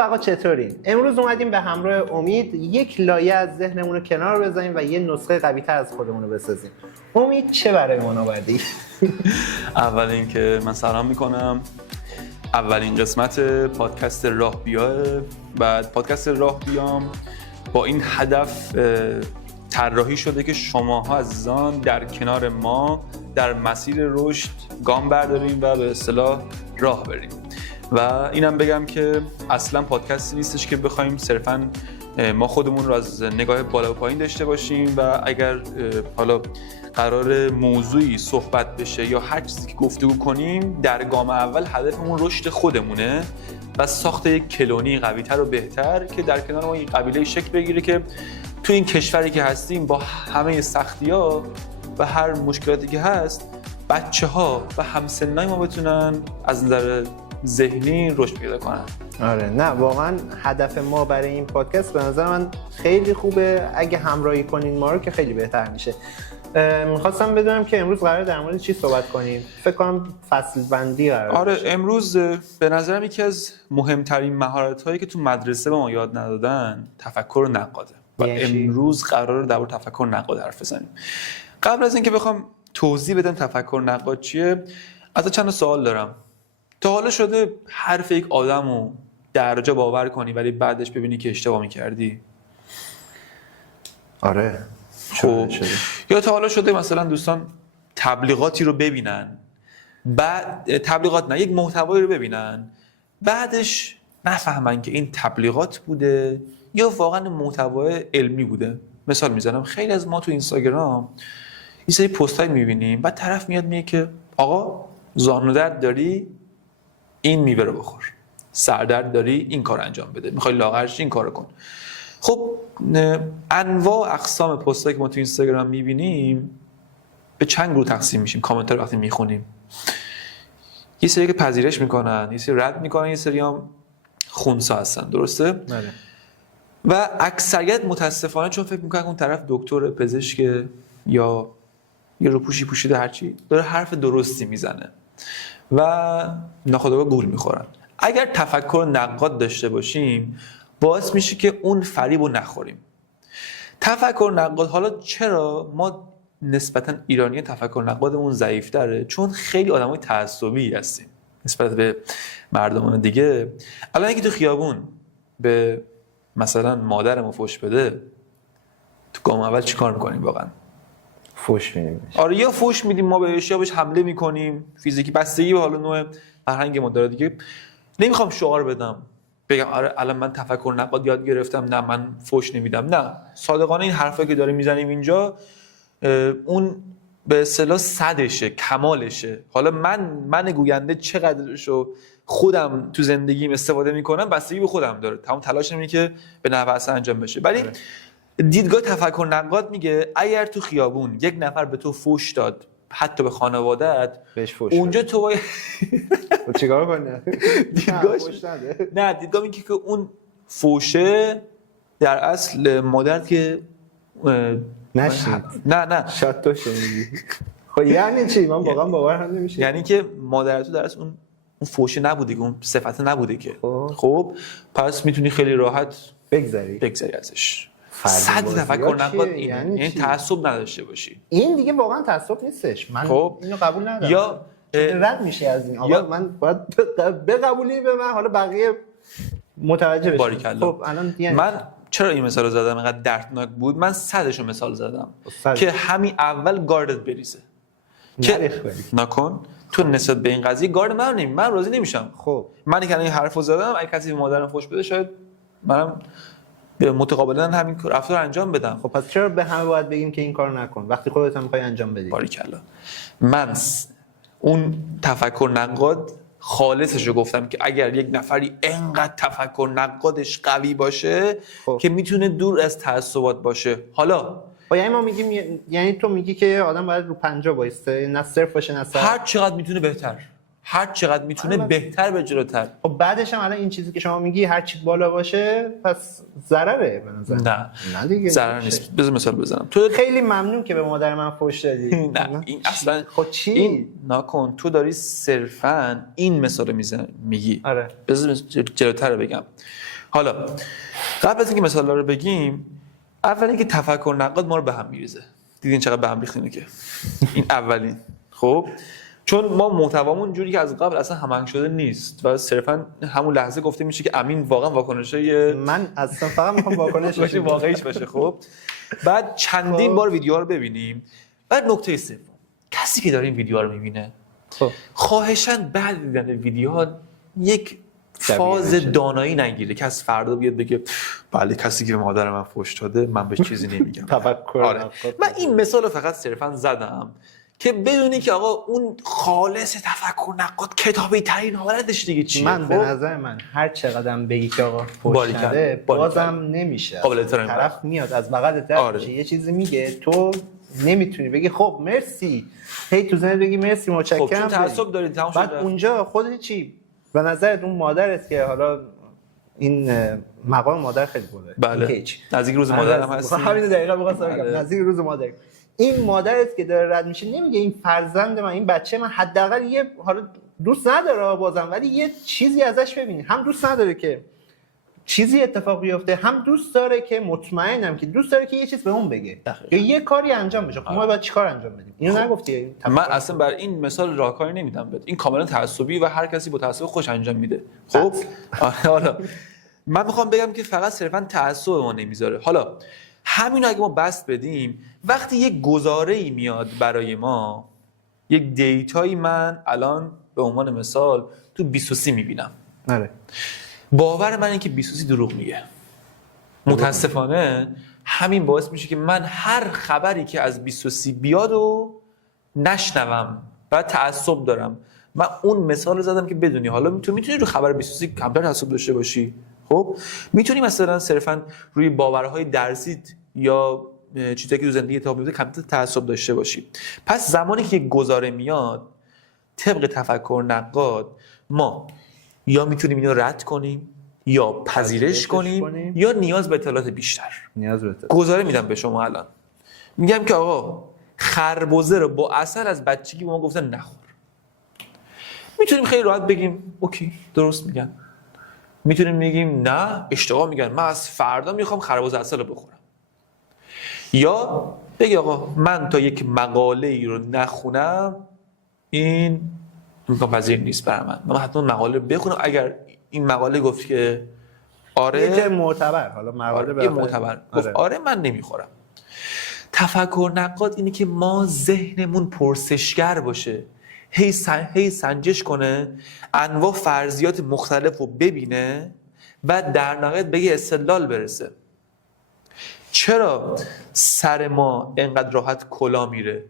رفقا چطورین؟ امروز اومدیم به همراه امید یک لایه از ذهنمون رو کنار بذاریم و یه نسخه قوی‌تر از خودمون رو بسازیم. امید چه برای ما آوردی؟ اول اینکه من سلام میکنم. اولین قسمت پادکست راه بیاه. بعد پادکست راه بیام با این هدف طراحی شده که شماها عزیزان در کنار ما در مسیر رشد گام برداریم و به اصطلاح راه بریم. و اینم بگم که اصلا پادکستی نیستش که بخوایم صرفاً ما خودمون رو از نگاه بالا و پایین داشته باشیم و اگر حالا قرار موضوعی صحبت بشه یا هر چیزی که گفتگو کنیم در گام اول هدفمون رشد خودمونه و ساخت یک کلونی قوی‌تر و بهتر که در کنار ما این قبیله شکل بگیره که تو این کشوری که هستیم با همه سختی‌ها و هر مشکلاتی که هست بچه‌ها و همسنای ما بتونن از نظر ذهنی رشد پیدا کنن. آره نه واقعا هدف ما برای این پادکست به نظر من خیلی خوبه. اگه همراهی کنین ما رو که خیلی بهتر میشه. میخواستم بدونم که امروز قراره در مورد چی صحبت کنیم. فکر کنم فصل بندی قراره آره باشه. امروز به نظرم یکی از مهمترین مهارت‌هایی که تو مدرسه به ما یاد ندادن تفکر نقاده و امروز قراره در مورد تفکر نقاد حرف بزنیم. قبل از اینکه بخوام توضیح بدم تفکر نقاد چیه از چند سوال دارم. تا حالا شده حرف یک آدمو در جا باور کنی ولی بعدش ببینی که اشتباه می‌کردی؟ آره شده. یا تا حالا شده مثلا دوستان تبلیغاتی رو ببینن بعد تبلیغات نه یک محتوایی رو ببینن بعدش نفهمن که این تبلیغات بوده یا واقعا محتوای علمی بوده. مثال میزنم خیلی از ما تو اینستاگرام این سری پست‌های می‌بینیم بعد طرف میاد میگه که آقا زانو درد داری این میوه رو بخور، سردرد داری این کار انجام بده، میخوای لاغرش این کارو کن. خب انواع اقسام پستایی که ما تو اینستاگرام میبینیم به چند گروه تقسیم میشیم. کامنت رو وقتی میخونیم یه سری که پذیرش میکنن، یه سری رد میکنن، یه سری هم خونسا هستن. درسته؟ بله. و اکثریت متاسفانه چون فکر میکنن اون طرف دکتر، پزشک یا یه روپوشی پوشیده هرچی داره حرف درستی میزنه و ناخودآگاه گول میخورن. اگر تفکر نقاد داشته باشیم باعث میشه که اون فریبو نخوریم. تفکر نقاد حالا چرا ما نسبتا ایرانی تفکر نقادمون ضعیف‌تره؟ چون خیلی آدمای تعصبی هستیم نسبت به مردمان دیگه. الان اگه تو خیابون به مثلا مادرمو فحش بده تو گام اول چیکار میکنیم واقعا؟ فحش میدیم. آره یا فحش میدیم ما بهش یا بهش حمله میکنیم فیزیکی، بستگی به حالا نوع فرهنگ ما داره دیگه. نمیخوام شعار بدم بگم آره الان من تفکر نقاد یاد گرفتم نه من فحش نمیدم. نه، صادقانه این حرفایی که داریم میزنیم اینجا اون به اصطلاح صدشه، کمالشه. حالا من گوینده چقدرشو خودم تو زندگیم استفاده میکنم بستگی به خودم داره. تمام تلاشم اینه که به نحو احسن انجام بشه. ولی دیدگاه تفکر نقاد میگه اگر تو خیابون یک نفر به تو فحش داد حتی به خانواده‌ات اونجا تو باید چیکار کنی؟ دیدگاهش نه دیدگاه میگه که اون فحشه در اصل مادرت که نشید نه شاید تو شنیدی. خب یعنی چی؟ من واقعا باورم نمیشه. یعنی که مادرت تو در اصل اون فحشه نبوده که اون صفت نبوده که خب پس میتونی خیلی راحت بگذری ازش. صد تفکر نقاد یعنی تعصب نداشته باشی. این دیگه واقعا تعصب نیستش. من اینو قبول ندارم. یا رد میشه از این. آقا من باید بقبولی به من، حالا بقیه متوجه بشن. خب الان من چرا این مثال رو زدم اینقدر دردناک بود؟ من صدشو مثال زدم که همین اول گاردت بریزه که نکن تو نسبت به این قضیه گارد من راضی نمیشم. خب من که این حرفو زدم اگه کسی به مادرم فحش بده شاید منم متقابلا همین رفتار انجام بدم. خب پس چرا به همه باید بگیم که این کارو نکن وقتی خودت هم می‌خوای انجام بدی؟ باریکلا. من اون تفکر نقاد خالصشو گفتم که اگر یک نفری انقدر تفکر نقادش قوی باشه که میتونه دور از تعصبات باشه. حالا یعنی ما میگیم، یعنی تو میگی که آدم باید رو پنجا وایسته، نه صرف باشه نه صرف، هر چقدر میتونه بهتر. هر چقدر میتونه بهتر به جلوتر. خب بعدش هم الان این چیزی که شما میگی هر چی بالا باشه پس ضرره به نظر. نه دیگه ضرر نیست. بذار مثال بزنم. تو خیلی ممنون که به مادر من فحش دادی. نه این اصلا خب چی؟ این نکن. تو داری صرفا این مثال میگی. آره. بذار جلوتر بگم. حالا قبل از اینکه مثالا رو بگیم، اول اینکه تفکر نقاد ما رو به هم میریزه. دیدین چقدر به هم ریختینه که این اولین. خب چون ما محتوامون جوری که از قبل اصلا هماهنگ شده نیست و صرفا همون لحظه گفته میشه که امین واقعا واکنشای من اصلا فقط میخوام واکنش واقعیش باشه. خب بعد چندین بار ویدیوها رو ببینیم. بعد نکته سوم، کسی که داره این ویدیوها رو میبینه خواهشاً بعد دیدن ویدیوها یک فاز دانایی نگیره که از فردا بیاد بگه بله کسی که به مادر من فحش داده من بهش چیزی نمیگم. تفکر من این مثال رو فقط صرفا زدم که بدونی که آقا اون خالص تفکر نقاد کتابی ترین حالتش دیگه چیه. من به نظر من هر چقدر بگی که آقا فحش نده بازم نمیشه. طرف میاد از بغل در یه چیزی میگه تو نمیتونی بگی خب مرسی، هی تو ذهنت بگی مرسی متشکرم. خب چون تعصب دارید تمام شده. بعد اونجا خودت چی به نظرت اون مادرت که حالا این مقام مادر خیلی بوده. بله. نزدیک روز مادر هم هست. همین دقیقاً می‌خواستم بگم نزدیک روز مادر. این مادرت که داره رد میشه نمیگه این فرزند من، این بچه من حداقل یه حالا دوست نداره بازم ولی یه چیزی ازش ببینی. هم دوست نداره که چیزی اتفاق بیفته، هم دوست داره که مطمئنم که دوست داره که یه چیز به اون بگه یا یه کاری انجام بشه. خب ما باید چیکار انجام بدیم؟ اینو نگفتی؟ من اصلا بر این مثال راهکاری نمیدم بهت. این کاملا تعصبی و هر کسی با تعصب خوش انجام میده. خب حالا من میخوام بگم که فقط صرفا تعصب ما نمیذاره. حالا همین اگه ما بست بدیم، وقتی یک گزاره‌ای میاد برای ما، یک دیتایی من الان به عنوان مثال تو 23 میبینم. آره. باور من این که 23 دروغ میگه. متاسفانه همین باعث میشه که من هر خبری که از 23 بیاد و نشنوم و تعصب دارم. من اون مثال رو زدم که بدونی. حالا تو میتونی رو خبر 23 کمتر تعصب داشته باشی. خب میتونی مثلا صرفا روی باورهای درسیت یا چیزایی که تو زندگی اتفاق میفته کمتر تعصب داشته باشی. پس زمانی که یک گزاره میاد طبق تفکر نقاد ما یا میتونیم اینو رد کنیم یا پذیرش کنیم یا نیاز به اطلاعات بیشتر. گزاره میدم به شما الان. میگم که آقا خربزه رو با عسل از بچگی به ما گفتن نخور. میتونیم خیلی راحت بگیم اوکی درست میگن. میتونیم بگیم نه اشتباه میگن، من از فردا میخوام خربزه عسل رو بخورم. یا بگی آقا من تا یک مقاله ای رو نخونم این امکان پذیر نیست برای من حتما مقاله بخونم. اگر این مقاله گفت که آره یه معتبر، حالا مقاله معتبر گفت آره من نمیخورم. تفکر نقاد اینه که ما ذهنمون پرسشگر باشه، هی سنجش کنه، انواع فرضیات مختلف رو ببینه و در نهایت به یه استدلال برسه. چرا سر ما انقدر راحت کلا میره؟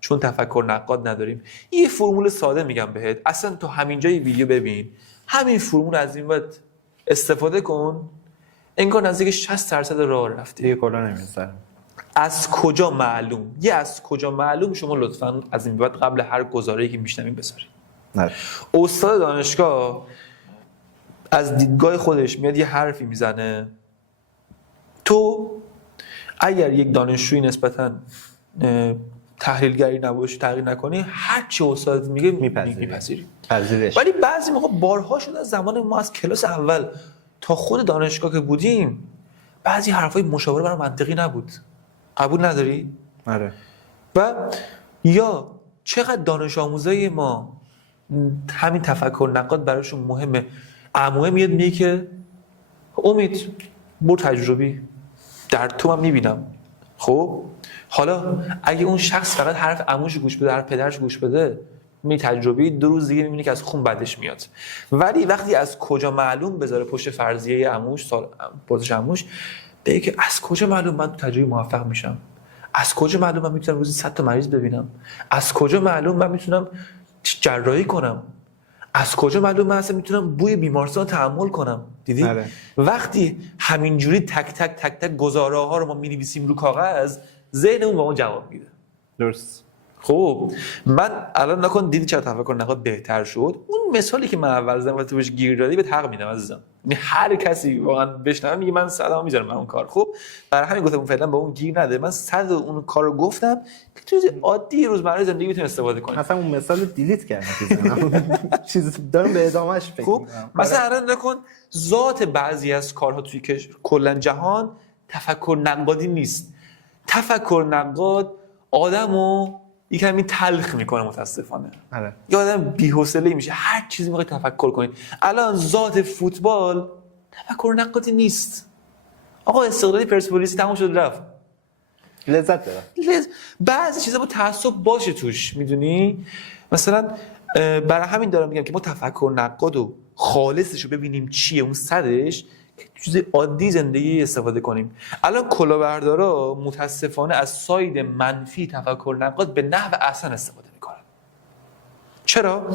چون تفکر نقاد نداریم. یه فرمول ساده میگم بهت، اصلا تو همین جای ویدیو ببین، همین فرمول از این وقت استفاده کن، انگار نزدیک 60% راه رفتی. دیگه کلا نمیره. از کجا معلوم؟ از کجا معلوم شما لطفاً از این بعد قبل هر گزاره‌ای که میشنوید بذارید. نه. استاد دانشگاه از دیدگاه خودش میاد یه حرفی میزنه، تو اگر یک دانشجوی نسبتاً تحلیلگری نباشی، تحلیل نکنی، هر چی استاد میگه میپذیری. ولی بعضی موقع بارها شده از زمان ما از کلاس اول تا خود دانشگاه که بودیم بعضی حرفای مشاوره برای منطقی نبود. قبول نداری؟ آره. و یا چقدر دانش آموزای ما همین تفکر نقاد براشون مهمه. عموه میاد میگه که امید برو تجربی، در تو من میبینم. خب حالا اگه اون شخص فقط حرف عموش گوش بده، حرف پدرش گوش بده، می تجربی 2 روز دیگه میبینی که از خون بدش میاد. ولی وقتی از کجا معلوم بذاره پشت فرضیه عموش، پرسش عموش، بگه که از کجا معلوم من تو تجربه موفق میشم؟ از کجا معلوم من میتونم روزی 100 تا مریض ببینم؟ از کجا معلوم من میتونم جراحی کنم؟ از کجا معلوم من اصلا میتونم بوی بیمارستان تحمل کنم؟ دیدی؟ وقتی همینجوری تک تک گزاره‌ها رو ما می‌نویسیم رو کاغذ، ذهنمون با ما جواب میده. درست. خب من الان نکن دیدی چرا تفکر نقاد بهتر شد. اون مثالی که من اول زدم و تو بهش گیر دادی به حق میدم عزیزم. یعنی هر کسی واقعا بشنوه میگه من سلام میذارم من اون کار. خب برای همین گفتم فعلا با اون گیر نده. من صد اون کارو گفتم که تو عادی روزمره زندگی میتونی استفاده کنی. مثلا اون مثال دیلیت کردم چیز دارم به ادامهش فکر خب می‌کنم. مثلا الان نکن ذات بعضی از کارها توی کلا جهان تفکر نقادی نیست. تفکر نقاد آدمو یکمی تلخ میکنه متاسفانه. آره. یه آدم بی‌حوصله میشه هر چیزی میخوای تفکر کنید. الان ذات فوتبال تفکر نقادی نیست. آقا استقلالی پرسپولیس تموم شد رفت. لذت داره. بعضی چیزا با تعصب باشه توش میدونی. مثلا برای همین دارم میگم که ما تفکر نقاد و خالصش رو ببینیم چیه اون صدش که چیز عادی زندگی استفاده کنیم. الان کلاهبردارا متاسفانه از ساید منفی تفکر نقاد به نحو احسن استفاده میکنن. چرا؟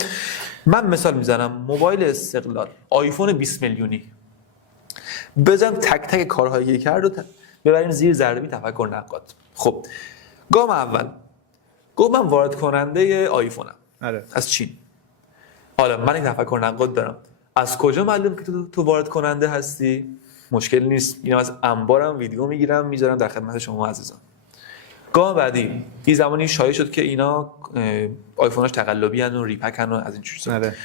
من مثال میزنم موبایل استقلال آیفون 20 میلیونی بزنم تک تک کارهایی که کرد رو ببریم زیر ذره تفکر نقاد. خب گام اول گفت من وارد کننده آیفونم. آره. از چین. حالا من یک تفکر نقاد دارم. از کجا معلوم که تو وارد کننده هستی؟ مشکل نیست. میرم از انبارم ویدیو میگیرم میذارم در خدمت شما عزیزان. گام بعدی این زمانی شایع شد که اینا آیفوناش تقلبی ان و ریپکن و از این چیزا. آره.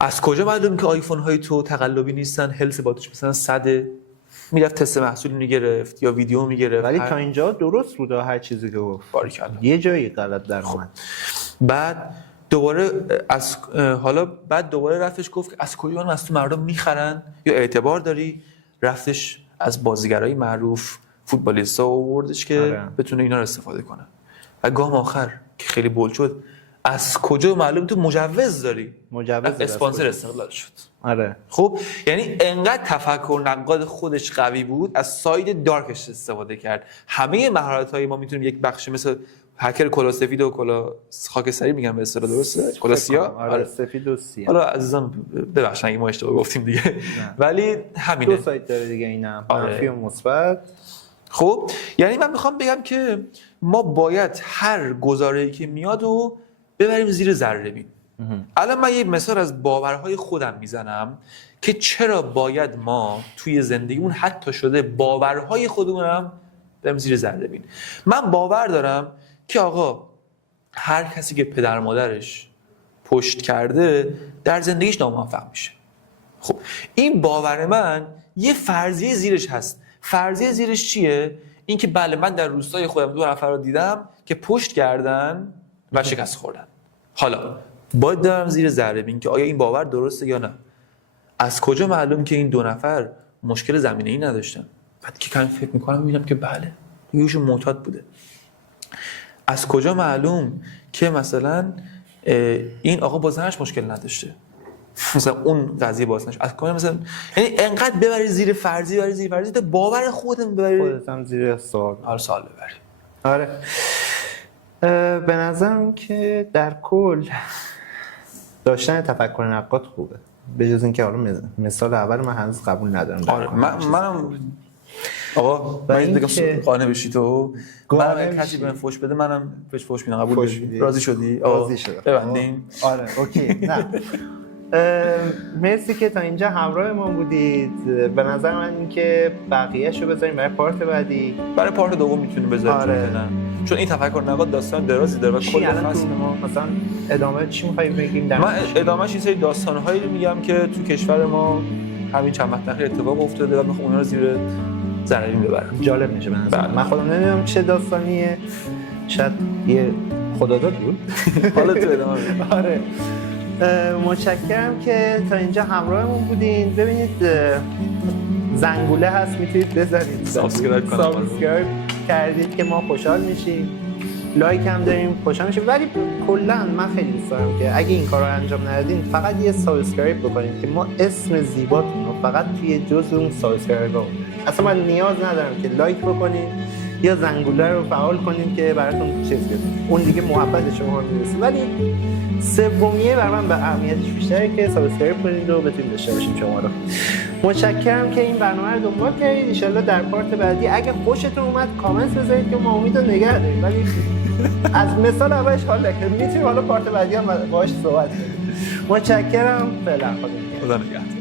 از کجا معلوم که آیفون های تو تقلبی نیستن؟ هلس باتریش مثلا 100 میرفت تست محصول میگرفت یا ویدیو میگرفت. ولی تا اینجا درست بود هر چیزی که گفت. باریکلا. یه جایی غلط در اومد. بعد دوباره بعد دوباره رفتش گفت از کجا از تو مردم میخرن یا اعتبار داری؟ رفتش از بازیگرای معروف فوتبالیستا آوردش که آره. بتونه اینا رو استفاده کنه. و گام آخر که خیلی بول شد از کجا معلوم تو مجوز داری؟ مجوز اسپانسر استقلال شد. آره. خب یعنی انقدر تفکر نقاد خودش قوی بود از ساید دارکش استفاده کرد. همه مهارت‌های ما میتونیم یک بخش مثل هکر کلا سفید و کلا خاکستری میگم به اصطلاح درسته؟ کلا سیاه. آره سفید و سیاه. حالا عزیزان ببخشید اگه ما اشتباه گفتیم دیگه. ولی همینه. دو سایت داره دیگه اینم. آره. منفی و مثبت. خب یعنی من میخوام بگم که ما باید هر گزاره‌ای که میاد و ببریم زیر ذره بین. الان من یه مثال از باورهای خودم میزنم که چرا باید ما توی زندگیمون حتی شده باورهای خودمونم بریم زیر ذره بین. من باور دارم که آقا هر کسی که پدر مادرش پشت کرده در زندگیش ناموفق میشه. خب این باور من یه فرضیه زیرش هست. فرضیه زیرش چیه؟ این که بله من در روستای خودم 2 نفر رو دیدم که پشت کردن و شکست خوردن. حالا باید دارم زیر ذره بین که آیا این باور درسته یا نه. از کجا معلوم که این 2 نفر مشکل زمینه‌ای نداشتن؟ بعد که کمی فکر می‌کنم می‌بینم که بله یهوش معتاد بوده. از کجا معلوم که مثلا این آقا با زنش مشکل نداشته؟ مثلا اون قضیه بازنش از کجا مثلا یعنی انقدر ببری زیر فرضی تا باور خودت ببری خودت هم زیر سوال. سوال ببری. آره. به نظرم که در کل داشتن تفکر نقاد خوبه. به جز اینکه حالا مثال اول من هنوز قبول ندارم. آره منم آقا من دیگه قانع بشی تو من کسی بهم فوش بده منم بهش فوش میدم. قبول داری؟ راضی شدی؟ راضی شدم. ببندیم. آره اوکی. نه مرسی که تا اینجا همراه ما بودید. به نظر من این که بقیه‌شو بذاریم برای پارت بعدی. برای پارت دوم میتونیم بذاریم. آره. چون این تفکر نقاد داستان درازی داره و کل فصل ما مثلا ادامه چی می‌خوایم بگیم در من ادامهش این سری داستان‌هایی رو میگم که تو کشور ما همین چند وقت اخیر اتفاق افتاده و میخوام اونها رو زیر ذره بین ببرم. جالب میشه به نظر من. خودم نمیدونم چه داستانیه. شاید یه خداداد بود. حالا تو ادامه بده. آره. متشکرم که تا اینجا همراهمون بودین. ببینید زنگوله هست میتونید بزنید. سابسکرایب کردید که ما خوشحال میشیم. لایک هم داریم خوشحال میشیم. ولی کلا من خیلی دوست دارم که اگه این کارو انجام ندادین فقط یه سابسکرایب بکنید که ما اسم زیباتون رو فقط توی جزء اون سابسکرایب رو اصلا من نیاز ندارم که لایک بکنید یا زنگوله رو فعال کنین که براتون چیز بده، اون دیگه محبت شما میرسه. ولی سومیه برای من به اهمیتش بیشتره که سابسکرایب کنید و بتونید داشته باشیم شما رو. متشکرم که این برنامه رو دنبال کردید. ان شاءالله در پارت بعدی اگه خوشتون اومد کامنت بذارید که ما امید رو نگه داریم. ولی از مثال اولش حال نکنید، میتونیم حالا پارت بعدی هم باهاش صحبت کنیم. متشکرم. فعلا خدا نگهدار.